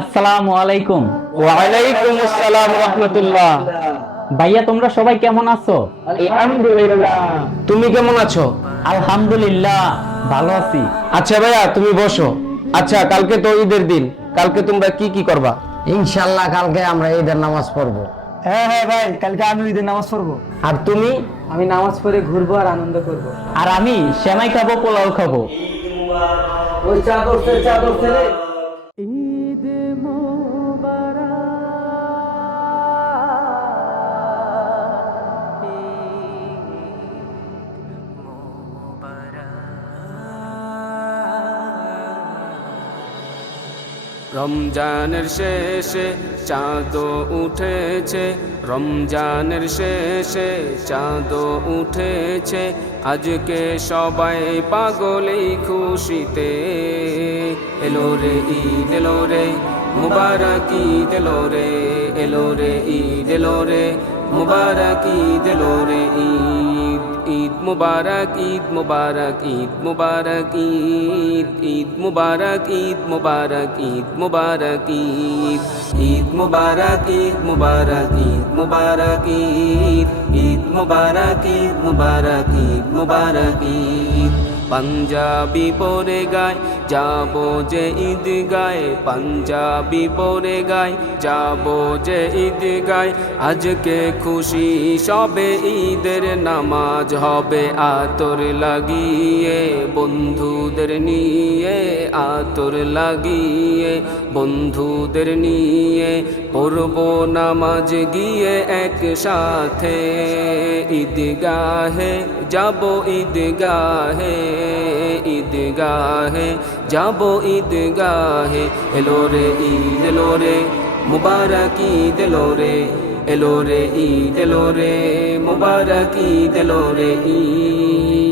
আসসালামু আলাইকুম। ওয়ালাইকুম আসসালাম রহমতুল্লাহ। ভাইয়া তোমরা সবাই কেমন আছো? আলহামদুলিল্লাহ। তুমি কেমন আছো? আলহামদুলিল্লাহ ভালো আছি। আচ্ছা ভাইয়া তুমি বসো। আচ্ছা কালকে তো ঈদের দিন। কালকে তোমরা কি কি করবা? ইনশাল্লাহ কালকে আমরা ঈদের নামাজ পড়ব। হ্যাঁ হ্যাঁ ভাই কালকে আমি ঈদের নামাজ পড়ব। আর তুমি? আমি নামাজ পড়ে ঘুরবো আর আনন্দ করব। আর আমি সেমাই খাব পোলাও খাব। ওই চা করছে চা করছে রমজানের শেষে চাঁদ উঠেছে, রমজানের শেষে চাঁদ উঠেছে। আজকে সবাই পাগলেই খুশিতে। এলো রে ঈদ, এলো রে মুবারক, ঈদ, এলো রে এলো রে ঈদ, এলো রে মুবারক ঈদ এলো রে ঈদ ঈদ মুবারক ঈদ মুবারক ঈদ মুবারক ঈদ ঈদ মুবারক ঈদ মুবারক ঈদ মুবারক ঈদ ঈদ মুবারক ঈদ মুবারক ঈদ মুবারক ঈদ ঈদ মুবারক ঈদ মুবারক ঈদ মুবারক ঈদ পাঞ্জাবি পরে গায়, যাব যে ঈদ গায় পাঞ্জাবি পরে গায়, যাব যে ঈদ গায় আজকে খুশি সবে ঈদের নামাজ হবে, আতর লাগিয়ে বন্ধুদের নিয়ে, আতর লাগিয়ে বন্ধুদের নিয়ে। পড়ব নামাজ গিয়ে এক সাথে একসাথে, ঈদগাহে যাব ঈদগাহে। ঈদগাহে, যাব ঈদগাহে। এলো রে ঈদ, এলো রে, মুবারক ঈদ, এলো রে এলো রে ঈদ, এলো রে, মুবারক ঈদ, এলো রে ঈদ।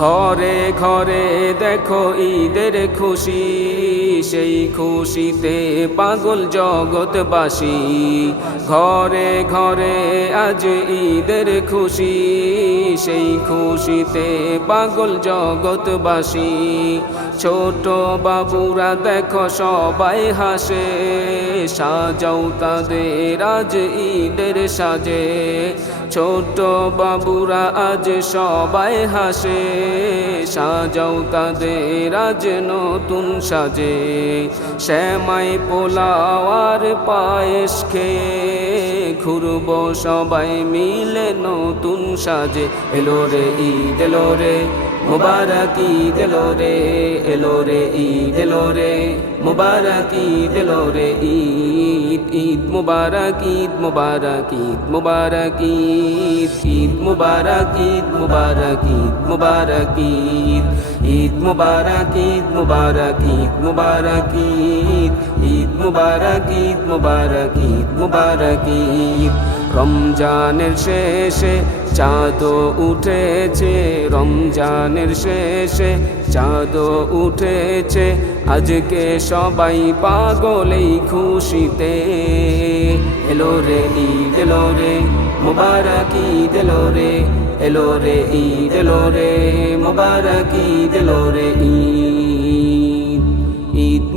ঘরে ঘরে দেখো ঈদের খুশি, সেই খুশিতে পাগল জগৎবাসী। ঘরে ঘরে আজ ঈদের খুশি, সেই খুশিতে পাগল জগৎবাসী। ছোট বাবুরা দেখো সবাই হাসে, সাজাও তাদের আজ ঈদের সাজে। ছোট বাবুরা আজ সবাই হাসে। সাজাও তাদের আজ নতুন সাজে। শ্যামাই পোলাওয়ার পায়েস খেয়ে ঘুরব সবাই মিলে নতুন সাজে। এলো রে ঈদ, এলো রে মুবারক ঈদ এলো রে এলো রে ঈদ এলো রে মুবারক ঈদ এলো রে ঈদ ঈদ মুবারক ঈদ মুবারক ঈদ মুবারক ঈদ ঈদ মুবারক ঈদ মুবারক ঈদ মুবারক ঈদ ঈদ মুবারক ঈদ মুবারক ঈদ মুবারক ঈদ ঈদ মুবারক ঈদ মুবারক ঈদ মুবারক ঈদ রমজানের শেষে চাঁদ উঠেছে রমজানের শেষে, চাঁদ উঠেছে আজকে সবাই পাগলেই খুশিতে। এলো রে ঈদ, এলো রে মোবারক ঈদ, এলো রে এলো রে ঈদ, এলো রে মোবারক ঈদ, এলো রে ঈদ।